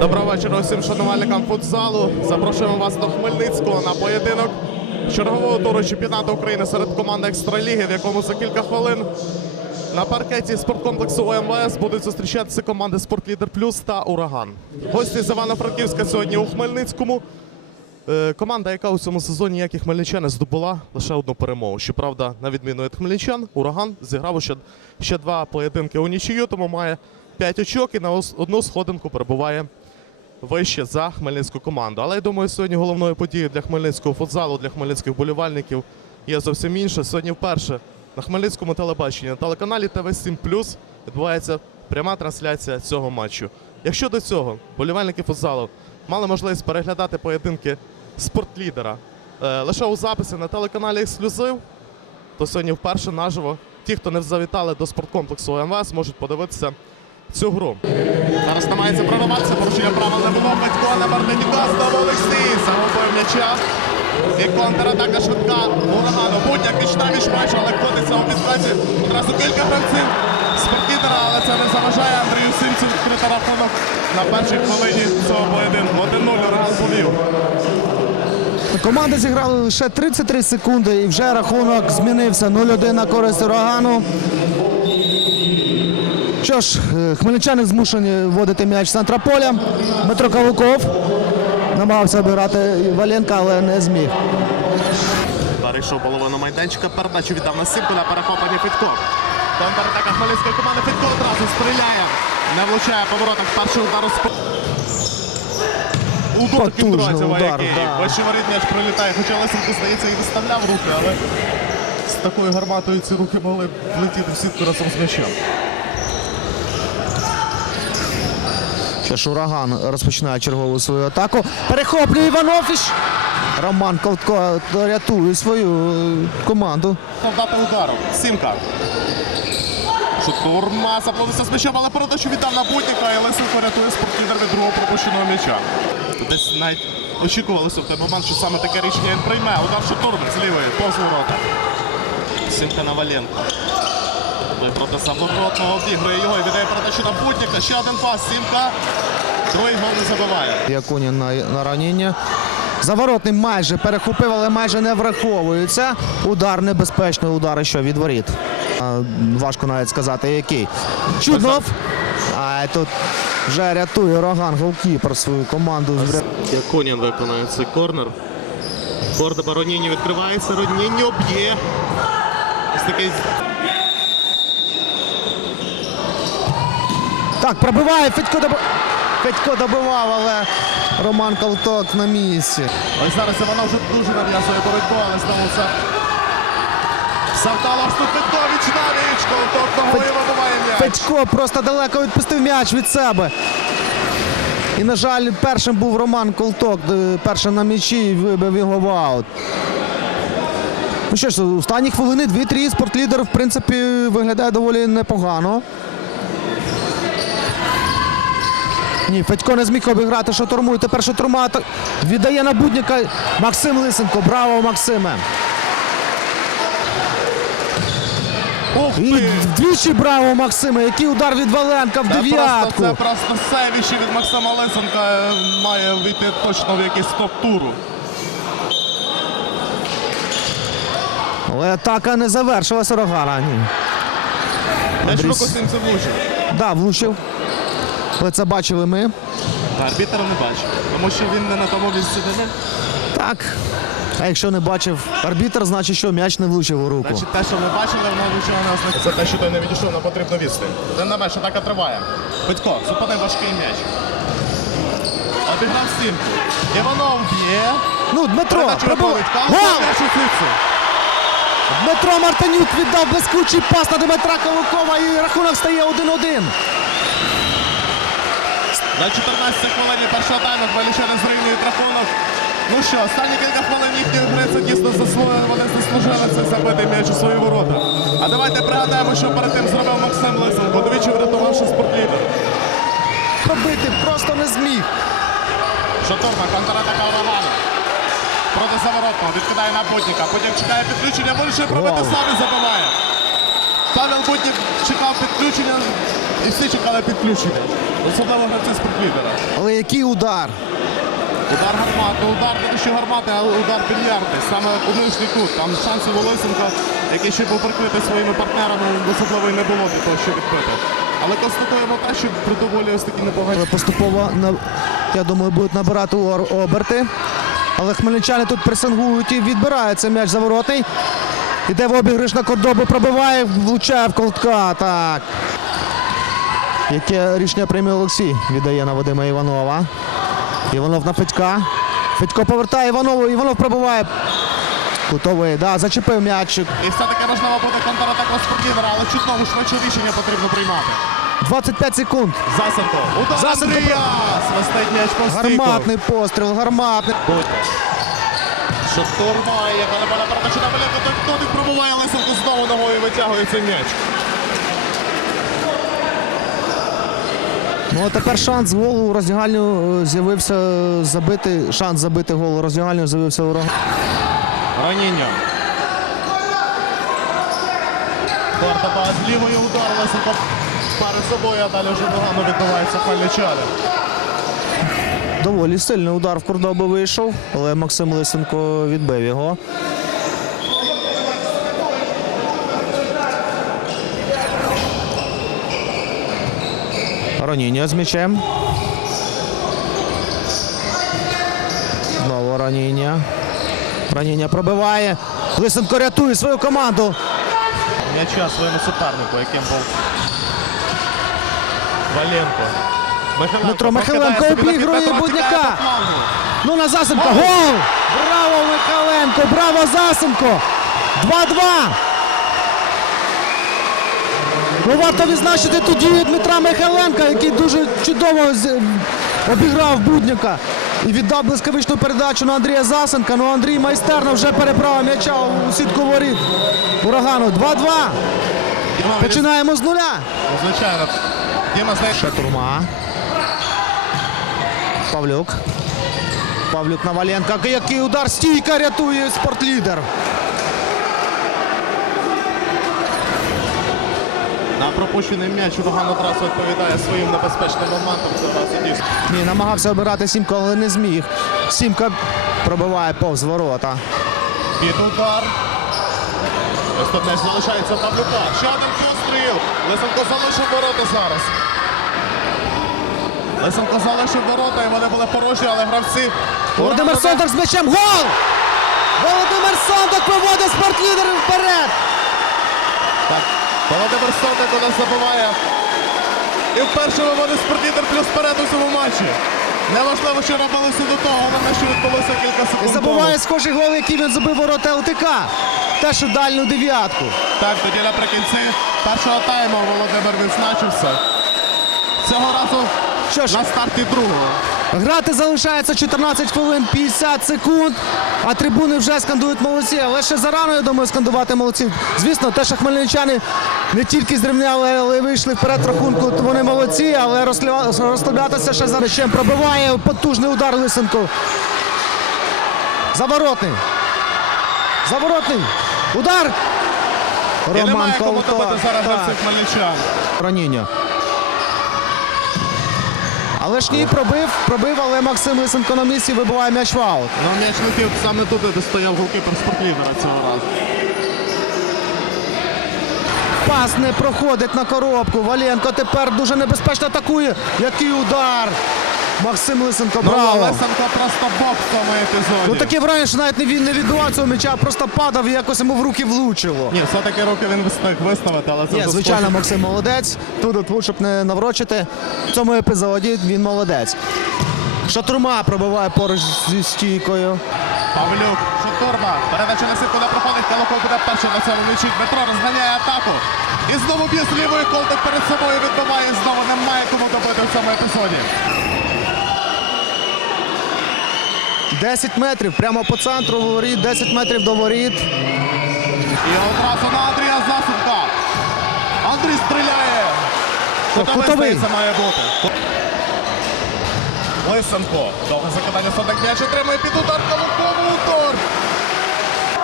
Доброго вечора усім шанувальникам футзалу. Запрошуємо вас до Хмельницького на поєдинок чергового туру чемпіонату України серед команд екстраліги, в якому за кілька хвилин на паркеті спорткомплексу ОМВС будуть зустрічатися команди Спортлідер Плюс та Ураган. Гості з Івано-Франківська сьогодні у Хмельницькому. Е, Команда, яка у цьому сезоні, як і хмельничани, здобула лише одну перемогу. Щоправда, на відміну від хмельничан, ураган зіграв ще, ще два поєдинки у нічию, тому має 5 очок і на одну сходинку перебуває вище за хмельницьку команду. Але я думаю, сьогодні головною подією для хмельницького футзалу, для хмельницьких болівальників є зовсім інше. Сьогодні вперше на хмельницькому телебаченні на телеканалі ТВ 7 відбувається пряма трансляція цього матчу. Якщо до цього болівальники футзалу мали можливість переглядати поєдинки спортлідера е, лише у записі на телеканалі Ексклюзив, то сьогодні вперше наживо ті, хто не завітали до спорткомплексу ОМВС, можуть подивитися цю гру. Зараз намагається прорватися, порушення правил не було. Батько на Бартенюка, знову Олексій, загубив м'яча. І контратака швидка урагану. Будь-як вічна між матч, але котиться у підкаті. Одразу кілька гравців спортлідера, але це не заважає Андрію Симцю відкрити рахунок на першій хвилині цього поєдинку. 1-0 ураган повів. Команди зіграли лише 33 секунди і вже рахунок змінився 0-1 на користь урагану. Що ж, е, хмельничани змушені вводити м'яч з центра поля. Дмитро Кавуков намагався обіграти Валенка, але не зміг. Перейшов половину майданчика, передачу віддав на сімку на перехопленні Федько. Контратака хмельницької команди Федько одразу стріляє. Не влучає по воротах перший удар у Кіндрозєва, удар, який да. вище прилітає. Хоча Лесенко, здається, і виставляв руки, але з такою гарматою ці руки могли влетіти в сітку разом з м'ячем. Що ж, ураган розпочинає чергову свою атаку. Перехоплює Іванович. Роман Ковтко рятує свою е, команду. Дати удару. Сімка. Шутурма заплодився з м'ячем, але передачу віддав на Будніка, і Лесенко рятує спортлідер від другого пропущеного м'яча. Десь навіть очікувалося в той момент, що саме таке рішення він прийме. Удар Шутурм з лівої, повз ворота. Сімка на Валенко. Випроти саморотного обігрує його і віддає передачу на Будніка. Ще один пас. Сімка. Другий гол не забиває. Якунін на, на раніння. Заворотний майже перехопив, але майже не враховується. Удар небезпечний удар що від воріт. А, важко навіть сказати, який. Чуднов. А тут вже рятує Роган голкіпер свою команду. Якунін виконує цей корнер. Кордоба Роніні відкривається, Роніні об'є. Ось такий Так, пробиває. Федько, доб... Федько добивав, але Роман Колток на місці. Ось зараз вона вже дуже нав'язує боротьбу, але знову це. Тут Петкович на віч, Ковток ногою вибиває м'яч. Федько просто далеко відпустив м'яч від себе. І, на жаль, першим був Роман Колток, першим на м'ячі і вибив його в аут. Ну що ж, останні хвилини 2-3 спортлідер, в принципі, виглядає доволі непогано. Ні, Федько не зміг обіграти шатурму. І тепер шатурма віддає на будніка Максим Лисенко. Браво, Максиме! І ти! вдвічі браво, Максиме! Який удар від Валенка в дев'ятку! це просто сейвіші від Максима Лисенка е, має вийти точно в якийсь топ-туру. Але атака не завершилася Рогана. Ні. Андрій влучив. Да, влучив. Але це бачили ми. Та арбітр не бачив, тому що він не на тому місці де не. Так. А якщо не бачив арбітр, значить, що м'яч не влучив у руку. Значить, те, що ми бачили, воно нічого не означає. Це те, що той не відійшов на потрібну відстань. Це на меч, атака триває. Петько, зупинив важкий м'яч. Обіграв стінку. Іванов б'є. Ну, Дмитро, Передачу пробив. виходить. Гол! м'яч у сітку. Дмитро Мартинюк віддав блискучий пас на Дмитра Калукова і рахунок стає 1-1. На 14 хвилині першого тайму Хмельничани зрівнюють рахунок. Ну що, останні кілька хвилин їхньої гри це дійсно заслужили, вони заслужили цей забитий м'яч у свої ворота. А давайте пригадаємо, що перед тим зробив Максим Лисенко, двічі врятувавши спортлідер. Пробити просто не зміг. Шатурна, контратака урагану. Проти заворотного, відкидає на Будніка. Буднік чекає підключення, вирішує пробити сам і забиває. Павел Буднік чекав підключення і всі чекали підключення. Особливо гравці спортлідера. Але який удар? Удар гармати, удар не що гармати, а удар більярдний. Саме у нижній кут. Там шансів у Лисенка, який ще був прикритий своїми партнерами, особливо і не було для того, щоб відбити. Але констатуємо те, що при доволі ось такі непогані. Поступово, я думаю, будуть набирати оберти. Але хмельничани тут пресингують і відбирають цей м'яч заворотний. Іде в обіграш на кордобу, пробиває, влучає в колтка. Так. Яке рішення прийме Олексій? Віддає на Вадима Іванова. Іванов на Федька. Федько повертає Іванову. Іванов пробиває. Кутовий, да, зачепив м'ячик. І все-таки можливо буде контратака спортлідера, але чутного швидше рішення потрібно приймати. 25 секунд. Засенко. Удар Засенко Андрія! Свистить м'яч по стику. Гарматний постріл, гарматний. Будьте. Шатурма, яка не була передача на Беленко, так хто не пробуває Лисенко знову ногою витягує цей м'яч. Ну а тепер шанс голу роздягальню е, з'явився забити. Шанс забити гол роздягальню з'явився у Рога. Раніння. Кордоба з лівої удар Лисенко перед собою, а далі вже погано відбувається хмельничани. Доволі сильний удар в Кордоби вийшов, але Максим Лисенко відбив його. Раніння з м'ячем. Знову раніння. Раніння пробиває. Лисенко рятує свою команду. М'яча своєму супернику, яким був Валенко. Дмитро Михайленко обігрує Будняка. Ну на Засенко. Гол! Гол! Браво, Михайленко! Браво, Засенко! 2-2! Ну, варто відзначити тут дію Дмитра Михайленка, який дуже чудово обіграв Будняка і віддав блискавичну передачу на Андрія Засенка. Ну Андрій майстерно вже переправив м'яча у сітку воріт урагану. 2-2. Починаємо з нуля. Ну, Звичайно. Діма знає, Турма. Павлюк. Павлюк на Валенка. Який удар стійка рятує спортлідер. Пропущений м'яч Ураган одразу відповідає своїм небезпечним моментом. Це дійсно. Ні, намагався обирати Сімко, але не зміг. Сімка пробиває повз ворота. Під удар. Ось залишається Павлюка. Ще один постріл. Лисенко залишив ворота зараз. Лисенко залишив ворота, і вони були порожні, але гравці. Володимир Сондак з м'ячем. Гол! Володимир Сондак виводить спортлідер вперед. Так, Володимир Сотник у нас забиває. І вперше виводить спортлідер плюс вперед у цьому матчі. Неважливо, що робилося до того, але що відбулося кілька І секунд. забуває схожий гол, який він забив ворота ЛТК. Теж у дальню дев'ятку. Так, тоді наприкінці першого тайму Володимир відзначився. Цього разу Що ж, на старті другого. Грати залишається 14 хвилин 50 секунд. А трибуни вже скандують молодці. Але ще зарано, я думаю, скандувати молодці. Звісно, те, що хмельничани не тільки зрівняли, але й вийшли вперед рахунку. Вони молодці, але розслаблятися ще зараз чим пробиває потужний удар Лисенко. Заворотний. Заворотний. Удар. Роман хмельничан. Раніння. Але ж ні, пробив, пробив, але Максим Лисенко на місці вибиває м'яч в аут. Ну, м'яч летів саме туди, де стояв голкіпер спортлівера цього разу. Пас не проходить на коробку. Валенко тепер дуже небезпечно атакує. Який удар! Максим Лисенко, Ну, браво! Лесенко просто бок в цьому епізоді. Ну таке враження, що навіть не він не відбивав цього м'яча, а просто падав і якось йому в руки влучило. Ні, все-таки руки він встиг виставити, але це Ні, звичайно, спосіб. Максим молодець. Тут от лучше б не наврочити. В цьому епізоді він молодець. Шатурма пробиває поруч зі стійкою. Павлюк, Шатурма, передача на сітку не проходить, Калоков буде перший на цьому м'ячі. Дмитро розганяє атаку. І знову б'є з лівої колтик перед собою відбиває. І знову немає кому добити в цьому епізоді. 10 метрів прямо по центру воріт, 10 метрів до воріт. І одразу на Андрія Засенка. Андрій стріляє. Кутовий, кутовий. має бути. Лисенко. Довге закидання Содик м'яч отримує під удар Калукову удар.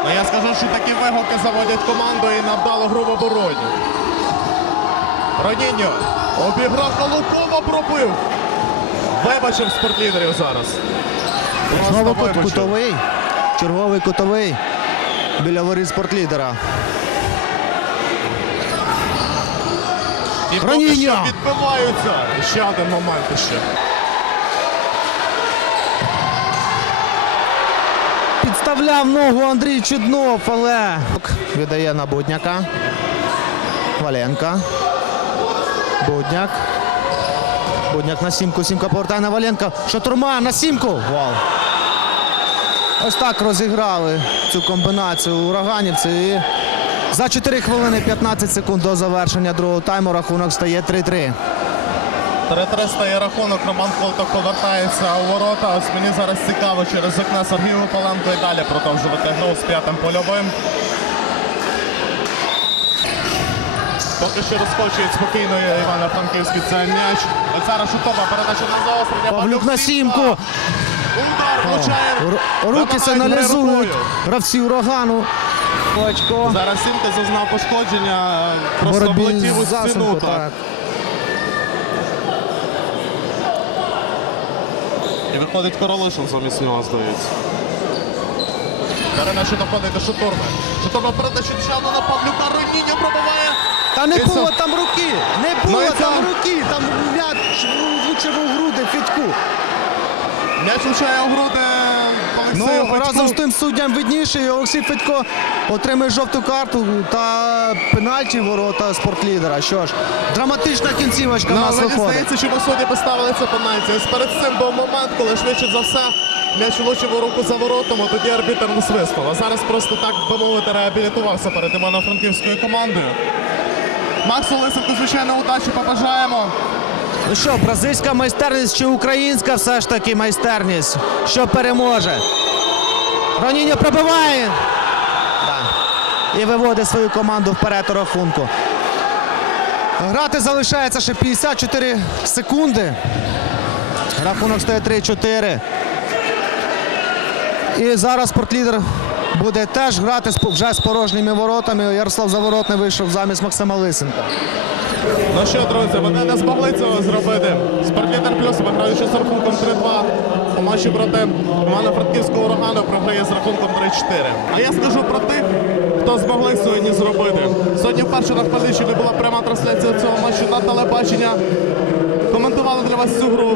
Ну я скажу, що такі вигуки заводять команду і на вдалу гру в обороні. Роніньо. Обіграв Колокова, пробив. Вибачив спортлідерів зараз. Знову кут, кутовий. Черговий кутовий. Біля воріт спортлідера. І поки що відбиваються. Ще один момент ще. Підставляв ногу Андрій Чуднов, але віддає на Будняка. Валенка. Будняк. Будняк на сімку. Сімка повертає на Валенка. Шатурма на сімку. Вау. Ось так розіграли цю комбінацію ураганівці. І за 4 хвилини 15 секунд до завершення другого тайму рахунок стає 3-3. 3-3 стає рахунок, Роман Колток повертається у ворота. Ось мені зараз цікаво через окна Сергію Паленко і далі продовжувати гру з п'ятим польовим. Поки що розкочують спокійно Івано-Франківський цей м'яч. Ось зараз шутова передача на заострення. Павлюк на сімку. Удар влучає. Руки сигналізують. Гравці урагану. Очко. Зараз Сімка зазнав пошкодження. Просто влетів у стіну. Так. І виходить Королишин замість нього, здається. Передача доходить до Шутурми. Шутурма передача Дчану на Павлюка. Руйніння пробиває. Та не було там руки! Не було там руки! Там м'яч влучив у груди Федьку. М'яч влучає у груди Олексію Ну, Федьку. разом з тим суддям видніше, і Олексій Федько отримає жовту карту та пенальті в ворота спортлідера. Що ж, драматична кінцівочка в Ну, нас мені виходить. здається, що ми судді поставили це пенальті. Ось перед цим був момент, коли швидше за все м'яч влучив у руку за воротом, а тоді арбітер не свиснув. А зараз просто так, би мовити, реабілітувався перед Івано-Франківською командою. Максу Лисенку, звичайно, удачі побажаємо. Ну що, бразильська майстерність чи українська все ж таки майстерність? Що переможе? Роніньо пробиває! Да. І виводить свою команду вперед у рахунку. Грати залишається ще 54 секунди. Рахунок стає 3-4. І зараз спортлідер буде теж грати вже з порожніми воротами. Ярослав Заворотний вийшов замість Максима Лисенка. Ну що, друзі, вони не змогли цього зробити. Спортлідер плюс виграючи з рахунком 3-2 у матчі проти Івано-Франківського урагану програє з рахунком 3-4. А я скажу про тих, хто змогли сьогодні зробити. Сьогодні вперше на Хмельниччині була пряма трансляція цього матчу на телебачення. Коментували для вас цю гру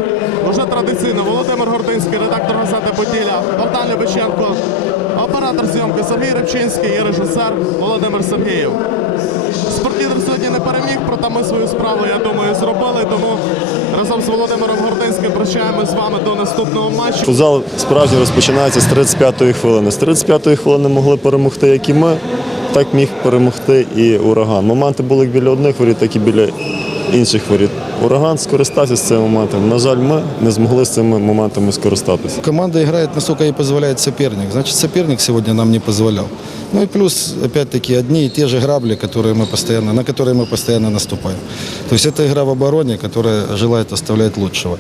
вже традиційно Володимир Гординський, редактор газети Поділля, Богдан Любиченко, оператор зйомки Сергій Рибчинський і режисер Володимир Сергієв. Спортлідер сьогодні не переміг, проте ми свою справу, я думаю, зробили. Тому разом з Володимиром Гординським прощаємось з вами до наступного матчу. Футзал справді розпочинається з 35-ї хвилини. З 35-ї хвилини могли перемогти, як і ми, так міг перемогти і ураган. Моменти були як біля одних воріт, так і біля інших воріт. Ураган скористався з цим моментом. На жаль, ми не змогли з цими моментами скористатися. Команда играет, насколько ей позволяет соперник. Значит, соперник сегодня нам не позволял. Ну и плюс, опять-таки, одни и те же грабли, которые мы постоянно, на которые мы постоянно наступаем. То есть это игра в обороне, которая желает оставлять лучшего.